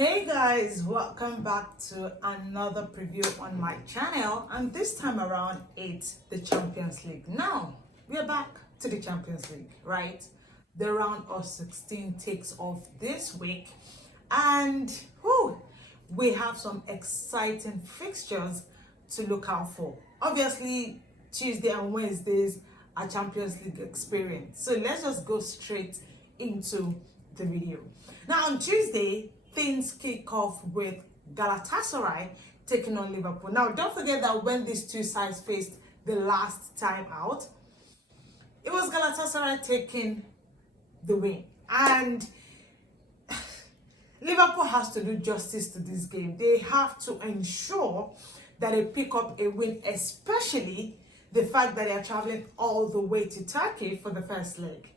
Hey guys, welcome back to another preview on my channel, and this time around it's the Champions League. Now we are back to the Champions League, right? The round of 16 takes off this week, and we have some exciting fixtures to look out for. Obviously, Tuesday and Wednesdays are Champions League experience, so let's just go straight into the video. Now on Tuesday, things kick off with Galatasaray taking on Liverpool. Now, don't forget that when these two sides faced the last time out, it was Galatasaray taking the win. And Liverpool has to do justice to this game. They have to ensure that they pick up a win, especially the fact that they are traveling all the way to Turkey for the first leg.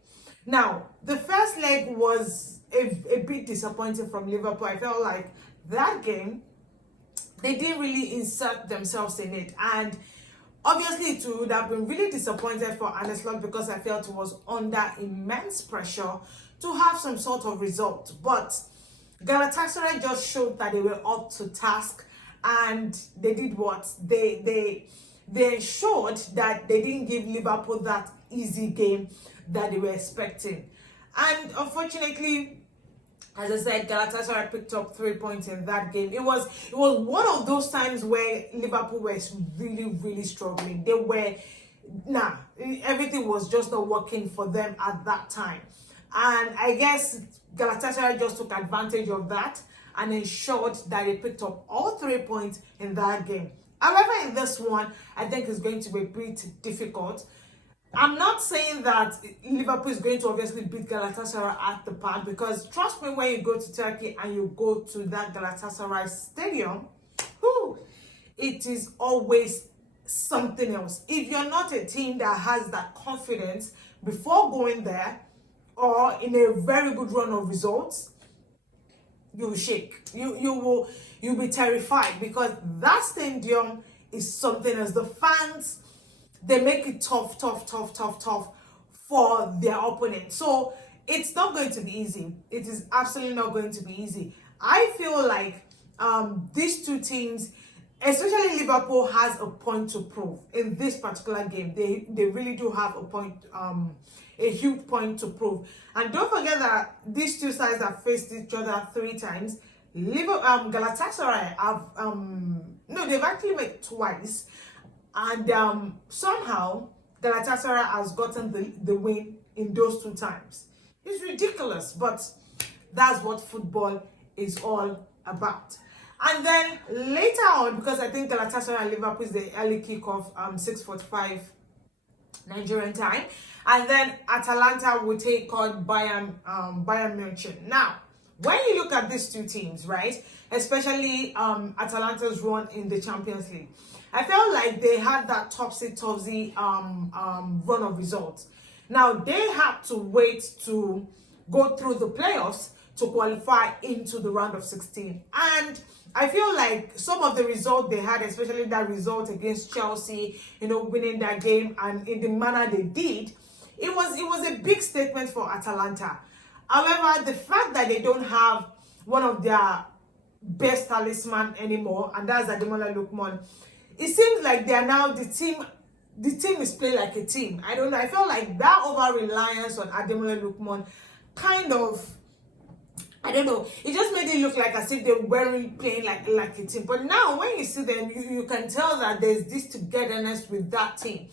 Now, the first leg was a bit disappointing from Liverpool. I felt like that game, they didn't really insert themselves in it. And obviously, it would have been really disappointed for Arne Slot because I felt it was under immense pressure to have some sort of result. But Galatasaray just showed that they were up to task, and they did what? They ensured that they didn't give Liverpool that easy game that they were expecting. And unfortunately, as I said, Galatasaray picked up 3 points in that game. It was one of those times where Liverpool were really struggling. Everything was just not working for them at that time. And I guess Galatasaray just took advantage of that and ensured that they picked up all 3 points in that game. However, in this one, I think it's going to be a bit difficult. I'm not saying that Liverpool is going to obviously beat Galatasaray at the park, because trust me, when you go to Turkey and you go to that Galatasaray stadium, it is always something else. If you're not a team that has that confidence before going there, or in a very good run of results, you will shake. You'll be terrified, because that stadium is something else. The fans, they make it tough for their opponent. So it's not going to be easy. It is absolutely not going to be easy. I feel like these two teams, especially Liverpool, has a point to prove in this particular game. They really do have a point, a huge point to prove. And don't forget that these two sides have faced each other 3 times. Galatasaray have they've actually met twice. And somehow Galatasaray has gotten the win in those 2 times. It's ridiculous, but that's what football is all about. And then later on, because I think Galatasaray and Liverpool is the early kickoff, 6:45 Nigerian time, and then Atalanta will take on Bayern Munich. Now, when you look at these two teams, right, especially Atalanta's run in the Champions League, I felt like they had that topsy-turvy run of results. Now, they had to wait to go through the playoffs to qualify into the round of 16. And I feel like some of the results they had, especially that result against Chelsea, winning that game, and in the manner they did, it was a big statement for Atalanta. However, the fact that they don't have one of their best talisman anymore, and that's Ademola Lookman, it seems like they are now the team is playing like a team. I don't know. I felt like that over-reliance on Ademola Lookman kind of, I don't know, it just made it look like as if they weren't playing like a team. But now when you see them, you can tell that there's this togetherness with that team.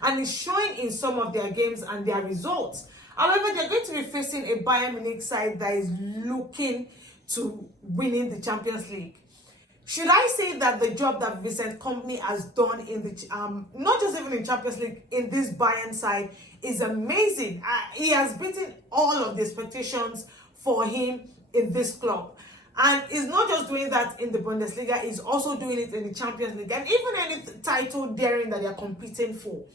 And it's showing in some of their games and their results. However, they're going to be facing a Bayern Munich side that is looking to winning the Champions League. Should I say that the job that Vincent Kompany has done in the not just even in Champions League, in this Bayern side, is amazing. He has beaten all of the expectations for him in this club, and he's not just doing that in the Bundesliga; he's also doing it in the Champions League, and even any title daring that they are competing for.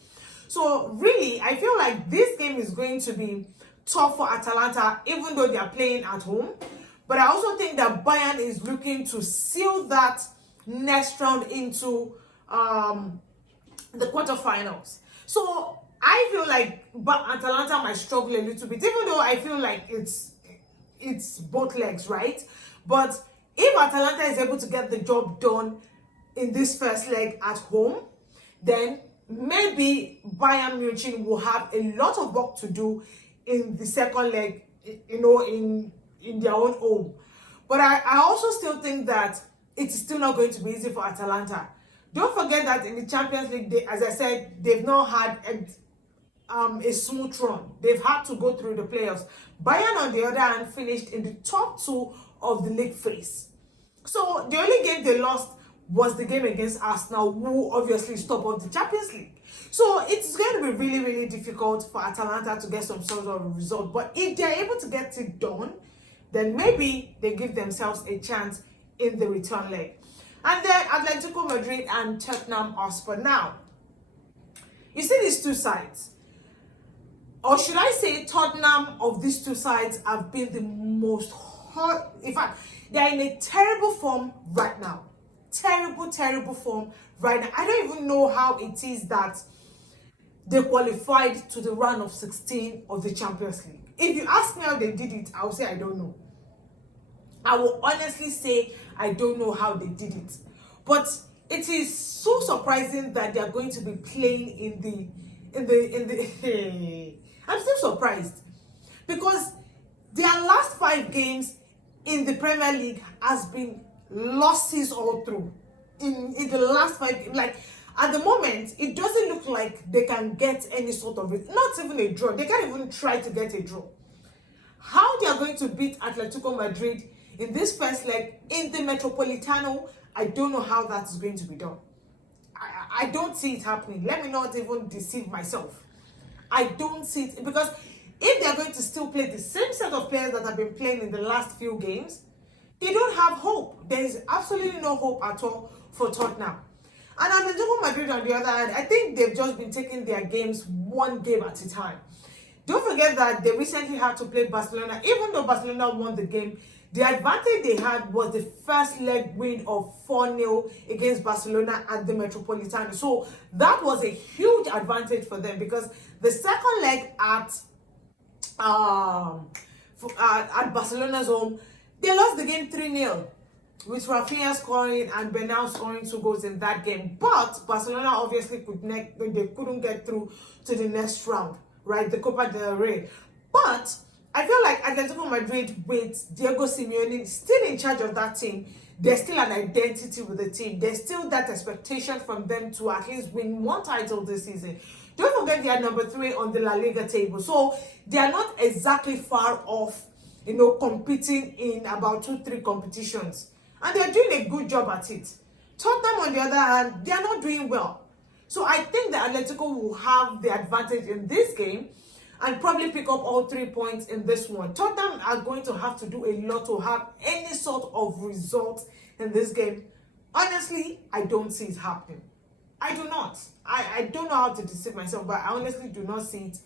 So really, I feel like this game is going to be tough for Atalanta, even though they are playing at home. But I also think that Bayern is looking to seal that next round into the quarterfinals. So I feel like Atalanta might struggle a little bit, even though I feel like it's both legs, right? But If Atalanta is able to get the job done in this first leg at home, then maybe Bayern Munich will have a lot of work to do in the second leg, in their own home. But I also still think that it's still not going to be easy for Atalanta. Don't forget that in the Champions League, as I said, they've not had a smooth run. They've had to go through the playoffs. Bayern, on the other hand, finished in the top two of the league phase. So the only game they lost was the game against Arsenal, who obviously stopped of the Champions League. So it's going to be really, really difficult for Atalanta to get some sort of result. But if they're able to get it done, then maybe they give themselves a chance in the return leg. And then Atletico Madrid and Tottenham Hotspur. Now, you see these two sides, or should I say Tottenham of these two sides have been the most hot. In fact, they are in a terrible form right now. Terrible form right now. I don't even know how it is that they qualified to the round of 16 of the Champions League. If you ask me how they did it, I'll say I don't know. I will honestly say I don't know how they did it. But it is so surprising that they are going to be playing in the I'm still surprised because their last 5 games in the Premier League has been losses all through. In the last 5 games, like at the moment, it doesn't look like they can get any sort of it. Not even a draw. They can't even try to get a draw. How they are going to beat Atletico Madrid in this first leg in the Metropolitano, I don't know how that is going to be done. I don't see it happening. Let me not even deceive myself. I don't see it, because if they're going to still play the same set of players that have been playing in the last few games, they don't have hope. There is absolutely no hope at all for Tottenham. And Atletico Madrid, on the other hand, I think they've just been taking their games one game at a time. Don't forget that they recently had to play Barcelona. Even though Barcelona won the game, the advantage they had was the first leg win of 4-0 against Barcelona at the Metropolitano. So that was a huge advantage for them, because the second leg at Barcelona's home, they lost the game 3-0 with Rafinha scoring and Bernal scoring 2 goals in that game. But Barcelona obviously couldn't get through to the next round, right? The Copa del Rey. But I feel like Atletico Madrid, with Diego Simeone still in charge of that team, there's still an identity with the team. There's still that expectation from them to at least win one title this season. Don't forget they are number 3 on the La Liga table. So they are not exactly far off, competing in about 2-3 competitions. And they're doing a good job at it. Tottenham, on the other hand, they are not doing well. So I think that Atletico will have the advantage in this game and probably pick up all 3 points in this one. Tottenham are going to have to do a lot to have any sort of result in this game. Honestly, I don't see it happening. I do not. I don't know how to deceive myself, but I honestly do not see it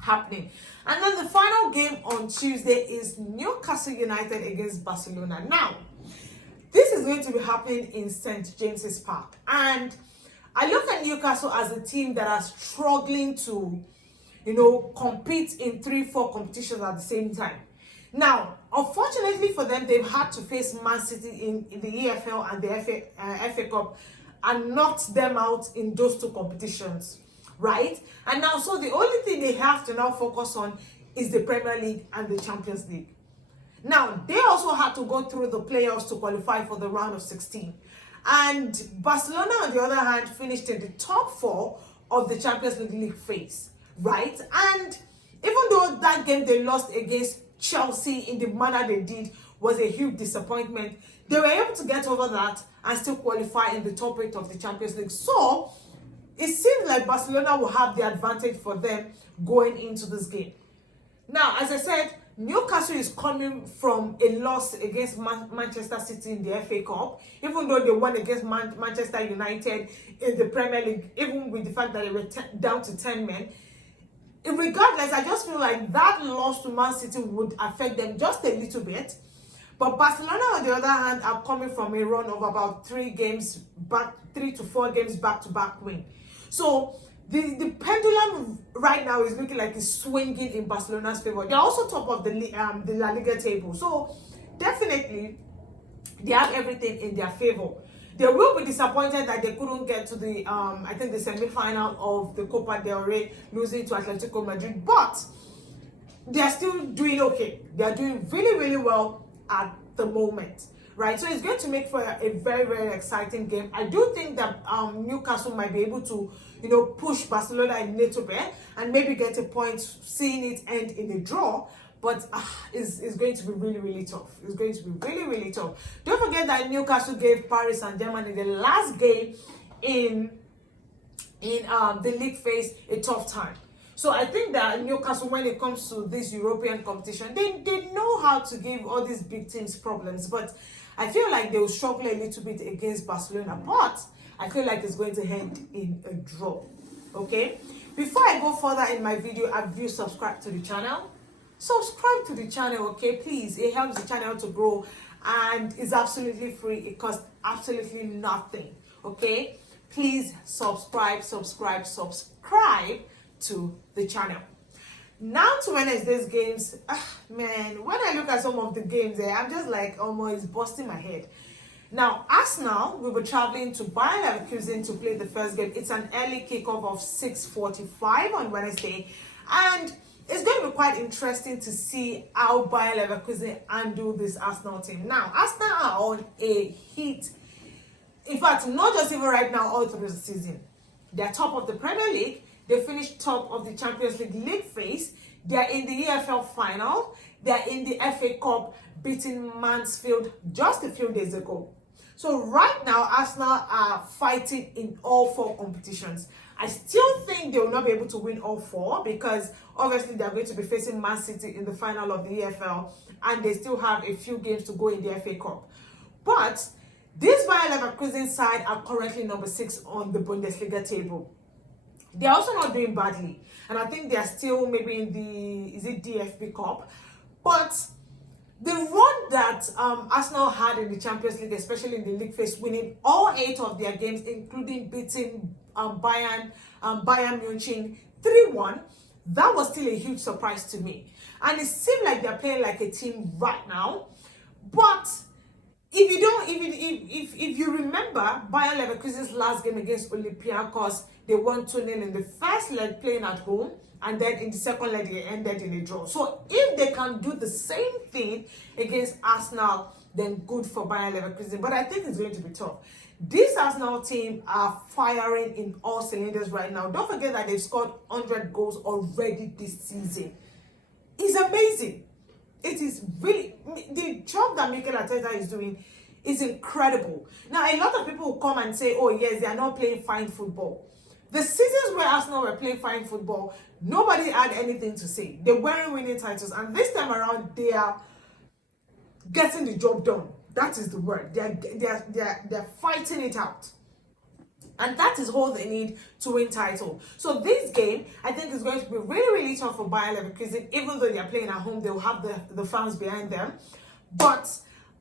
happening. And then the final game on Tuesday is Newcastle United against Barcelona. Now, this is going to be happening in St. James's Park. And I look at Newcastle as a team that are struggling to compete in 3-4 competitions at the same time. Now, unfortunately for them, they've had to face Man City in the EFL and the FA Cup and knocked them out in those 2 competitions, right? And now, so the only thing they have to now focus on is the Premier League and the Champions League. Now, they also had to go through the playoffs to qualify for the round of 16. And Barcelona, on the other hand, finished in the top 4 of the Champions League phase, right? And even though that game they lost against Chelsea in the manner they did was a huge disappointment, they were able to get over that and still qualify in the top 8 of the Champions League. So it seems like Barcelona will have the advantage for them going into this game. Now, as I said, Newcastle is coming from a loss against Manchester City in the FA Cup, even though they won against Manchester United in the Premier League, even with the fact that they were down to 10 men. Regardless, I just feel like that loss to Man City would affect them just a little bit. But Barcelona, on the other hand, are coming from a run of about 3 to 4 games back-to-back win. So the pendulum right now is looking like it's swinging in Barcelona's favor. They're also top of the La Liga table. So definitely, They have everything in their favor. They will be disappointed that they couldn't get to the I think the semi-final of the Copa del Rey, losing to Atletico Madrid, but they are still doing okay. They are doing really, really well at the moment, right? So it's going to make for a very, very exciting game. I do think that Newcastle might be able to, push Barcelona a little bit and maybe get a point, seeing it end in a draw. But it's going to be really, really tough. It's going to be really, really tough. Don't forget that Newcastle gave Paris Saint-Germain in the last game in the league phase a tough time. So I think that Newcastle, when it comes to this European competition, they know how to give all these big teams problems. But I feel like they will struggle a little bit against Barcelona. But I feel like it's going to end in a draw. Okay? Before I go further in my video, have you subscribed to the channel? Subscribe to the channel, okay? Please. It helps the channel to grow and it's absolutely free. It costs absolutely nothing. Okay? Please subscribe to the channel. Now to Wednesday's games. Man, when I look at some of the games I'm just like, almost it's busting my head. Now, Arsenal will be traveling to Bayer Leverkusen to play the first game. It's an early kickoff of 6:45 on Wednesday, and it's going to be quite interesting to see how Bayer Leverkusen handle this Arsenal team. Now, Arsenal are on a hit. In fact, not just even right now, all through the season. They're top of the Premier League. They finished top of the Champions League phase. They're in the EFL final. They're in the FA Cup, beating Mansfield just a few days ago. So right now, Arsenal are fighting in all 4 competitions. I still think they will not be able to win all 4 because obviously they're going to be facing Man City in the final of the EFL and they still have a few games to go in the FA Cup. But this Bayer Leverkusen side are currently number 6 on the Bundesliga table. They're also not doing badly. And I think they're still maybe in the, DFB Cup. But the run that Arsenal had in the Champions League, especially in the league phase, winning all 8 of their games, including beating Bayern Munich 3-1, that was still a huge surprise to me. And it seemed like they're playing like a team right now. But if you remember Bayer Leverkusen's last game against Olympiacos, they won 2-0 in the first leg playing at home, and then in the second leg they ended in a draw. So if they can do the same thing against Arsenal, then good for Bayer Leverkusen. But I think it's going to be tough. This Arsenal team are firing in all cylinders right now. Don't forget that they've scored 100 goals already this season. It's amazing. It is really, the job that Mikel Arteta is doing is incredible. Now, a lot of people will come and say, oh yes, they are not playing fine football. The seasons where Arsenal were playing fine football, nobody had anything to say. They weren't winning titles, and this time around, they are getting the job done. That is the word. They're fighting it out. And that is all they need to win title. So this game, I think, is going to be really, really tough for Bayer Leverkusen. Even though they're playing at home, they will have the fans behind them. But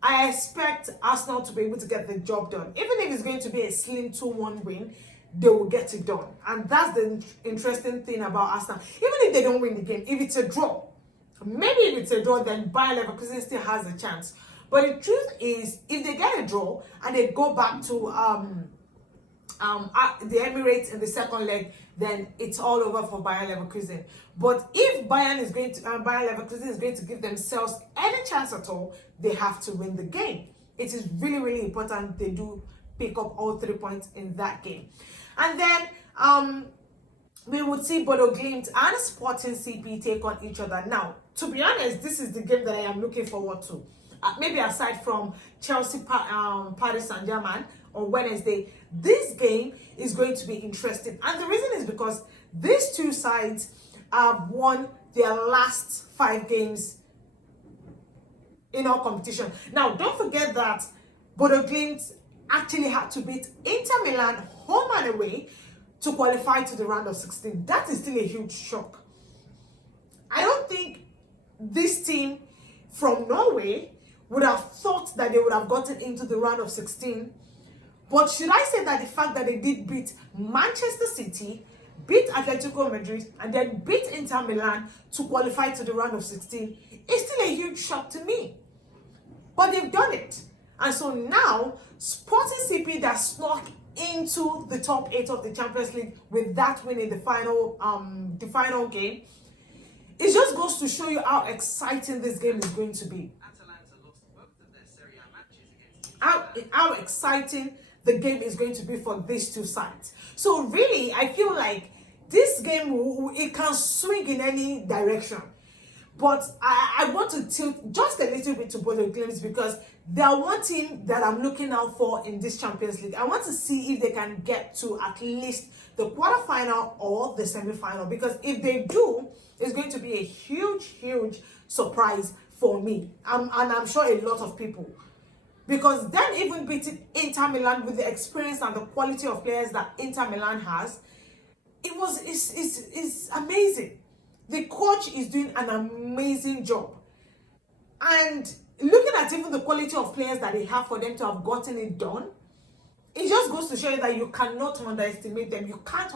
I expect Arsenal to be able to get the job done. Even if it's going to be a slim 2-1 win, they will get it done. And that's the interesting thing about Arsenal. Even if they don't win the game, if it's a draw, maybe if it's a draw, then Bayer Leverkusen still has a chance. But the truth is, if they get a draw and they go back to the Emirates in the second leg, then it's all over for Bayer Leverkusen. But if Bayer Leverkusen is going to give themselves any chance at all, they have to win the game. It is really, really important they do pick up all 3 points in that game. And then we would see Bodo Glimt and Sporting CP take on each other. Now, to be honest, this is the game that I am looking forward to. Maybe aside from Chelsea, Paris Saint-Germain on Wednesday, this game is going to be interesting. And the reason is because these two sides have won their last 5 games in our competition. Now, don't forget that Bodo Glimt actually had to beat Inter Milan home and away to qualify to the round of 16. That is still a huge shock. I don't think this team from Norway would have thought that they would have gotten into the round of 16. But should I say that the fact that they did beat Manchester City, beat Atletico Madrid, and then beat Inter Milan to qualify to the round of 16 is still a huge shock to me. But they've done it. And so now, Sporting CP that snuck into the top 8 of the Champions League with that win in the final game, it just goes to show you how exciting this game is going to be. How exciting the game is going to be for these two sides. So really, I feel like this game, it can swing in any direction. But I want to tilt just a little bit to both the teams because they are one team that I'm looking out for in this Champions League. I want to see if they can get to at least the quarterfinal or the semi-final, because if they do, it's going to be a huge surprise for me. And I'm sure a lot of people. Because then even beating Inter Milan with the experience and the quality of players that Inter Milan has, it's amazing. The coach is doing an amazing job. And looking at even the quality of players that they have for them to have gotten it done, it just goes to show you that you cannot underestimate them. You can't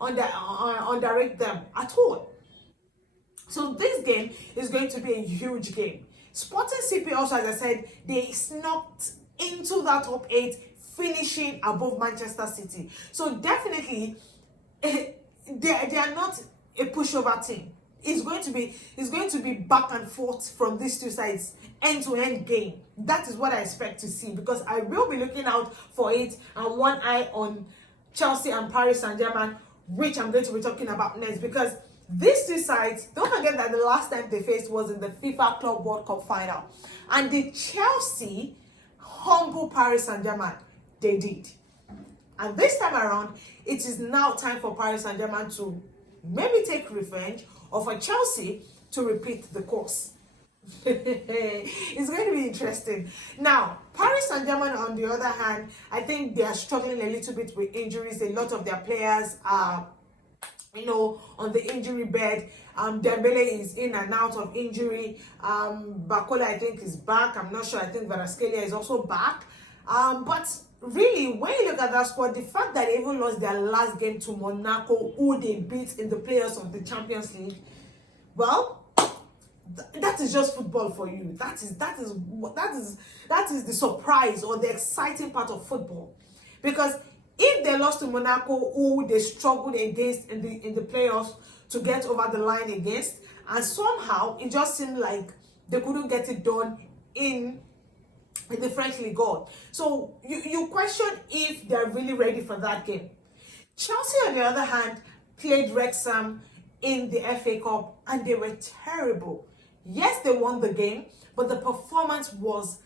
underrate them at all. So this game is going to be a huge game. Sporting CP also, as I said, they snuck into that top 8, finishing above Manchester City. So definitely, they are not a pushover team. It's going to be back and forth from these two sides, end-to-end game. That is what I expect to see, because I will be looking out for it and one eye on Chelsea and Paris Saint-Germain, which I'm going to be talking about next, because these two sides, don't forget that the last time they faced was in the FIFA Club World Cup final. And the Chelsea humble Paris Saint-Germain. They did. And this time around, it is now time for Paris Saint-Germain to maybe take revenge, or for Chelsea to repeat the course. It's going to be interesting. Now, Paris Saint-Germain, on the other hand, I think they are struggling a little bit with injuries. A lot of their players are, on the injury bed. Dembele is in and out of injury. Bakola, I think, is back. I'm not sure. I think Varaskelia is also back. But really, when you look at that squad, the fact that they even lost their last game to Monaco, who they beat in the playoffs of the Champions League, well, that is just football for you. That is the surprise or the exciting part of football. Because if they lost to Monaco, who they struggled against in the playoffs to get over the line against, and somehow it just seemed like they couldn't get it done in the French Liga. So you question if they're really ready for that game. Chelsea, on the other hand, played Wrexham in the FA Cup and they were terrible. Yes, they won the game, but the performance was,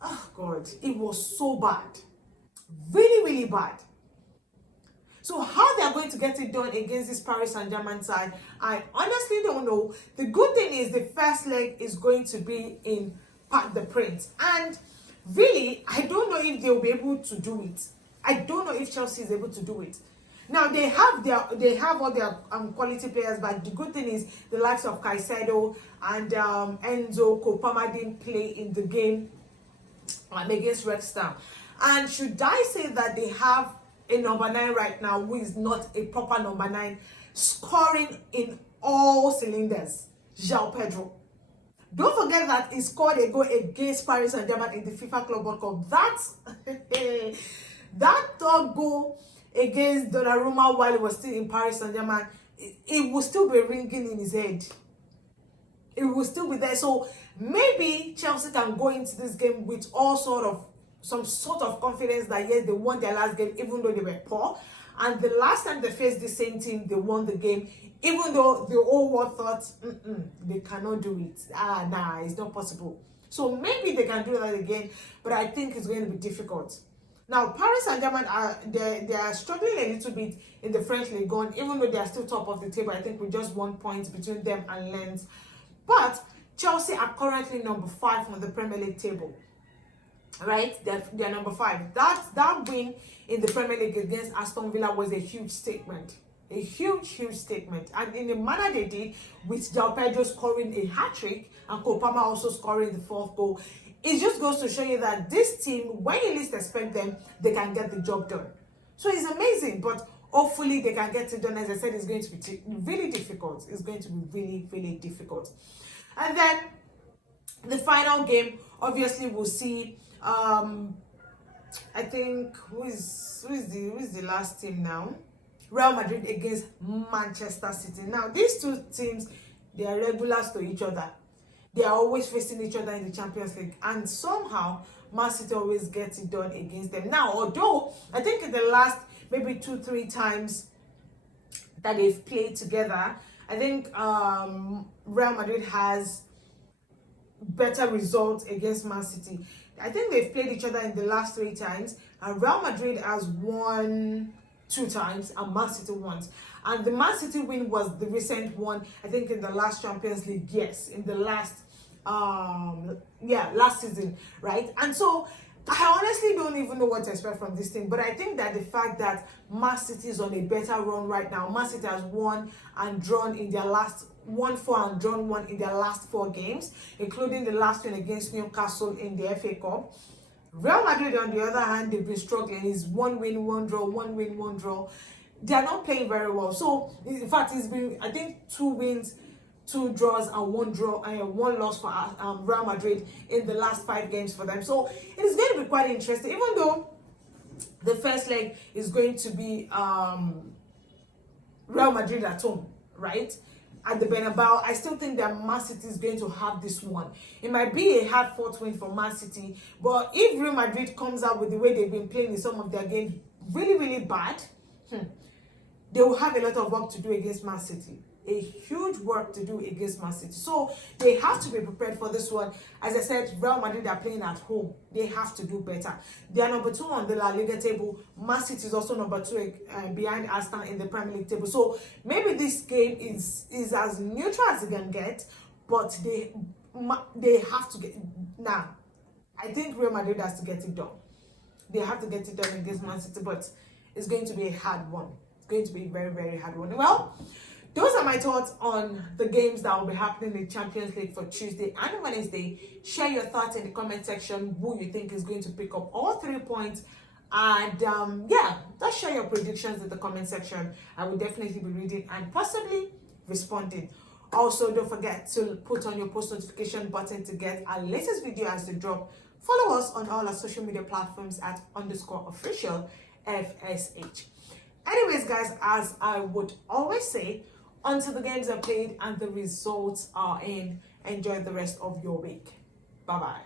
oh God, it was so bad. Really bad. So how they are going to get it done against this Paris Saint-Germain side, I honestly don't know. The good thing is the first leg is going to be in Parc des Princes. And really, I don't know if they'll be able to do it. I don't know if Chelsea is able to do it. Now, they have all their quality players, but the good thing is the likes of Caicedo and Enzo Kopama didn't play in the game against Wrexham. And should I say that they have a number 9 right now who is not a proper number 9, scoring in all cylinders? João Pedro. Don't forget that he scored a goal against Paris Saint-Germain in the FIFA Club World Cup. That third goal against Donnarumma while he was still in Paris Saint-Germain, it will still be ringing in his head. It will still be there. So maybe Chelsea can go into this game with some sort of confidence that yes, they won their last game even though they were poor. And the last time they faced the same team, they won the game, even though the whole world thought, they cannot do it. Nah, it's not possible. So maybe they can do that again, but I think it's going to be difficult. Now, Paris Saint-Germain, they are struggling a little bit in the French Ligue 1, even though they are still top of the table. I think with just 1 point between them and Lens. But Chelsea are currently number 5 on the Premier League table. Right? They're number 5. That win in the Premier League against Aston Villa was a huge statement. A huge statement. And in the manner they did, with João Pedro scoring a hat-trick and Kopama also scoring the 4th goal, it just goes to show you that this team, when you least expect them, they can get the job done. So it's amazing, but hopefully they can get it done. As I said, it's going to be really difficult. It's going to be really difficult. And then the final game, obviously, we'll see I think who is the last team now? Real Madrid against Manchester City. Now these two teams, they are regulars to each other. They are always facing each other in the Champions League, and somehow Man City always gets it done against them. Now, although I think in the last maybe 2-3 times that they've played together, I think Real Madrid has better results against Man City. I think they've played each other in the last 3 times, and Real Madrid has won 2 times and Man City once. And the Man City win was the recent one, I think in the last Champions League, yes, in the last last season, right? And so I honestly don't even know what to expect from this team, but I think that the fact that Man City is on a better run right now, Man City has won and drawn in their last 1-4 and drawn 1 in their last 4 games, including the last one against Newcastle in the FA Cup. Real Madrid, on the other hand, they've been struggling. It's 1 win, 1 draw, 1 win, 1 draw. They are not playing very well. So, in fact, it's been, I think, 2 wins, 2 draws, and 1 draw and 1 loss for Real Madrid in the last 5 games for them. So, it is going to be quite interesting, even though the first leg is going to be Real Madrid at home, right? At the Bernabeu. I still think that Man City is going to have this one. It might be a hard-fought win for Man City, but if Real Madrid comes out with the way they've been playing in some of their games really, really bad, they will have a lot of work to do against Man City. A huge work to do against Man City. So they have to be prepared for this one. As I said, Real Madrid are playing at home. They have to do better. They are number 2 on the La Liga table. Man City is also number 2 behind Arsenal in the Premier League table. So maybe this game is as neutral as it can get, but they have to get now. I think Real Madrid has to get it done. They have to get it done against Man City, but it's going to be a hard one. It's going to be a very, very hard one. Well, those are my thoughts on the games that will be happening in Champions League for Tuesday and Wednesday. Share your thoughts in the comment section, who you think is going to pick up all 3 points. And just share your predictions in the comment section. I will definitely be reading and possibly responding. Also, don't forget to put on your post notification button to get our latest video as they drop. Follow us on all our social media platforms at _official FSH. Anyways, guys, as I would always say, until the games are played and the results are in, enjoy the rest of your week. Bye-bye.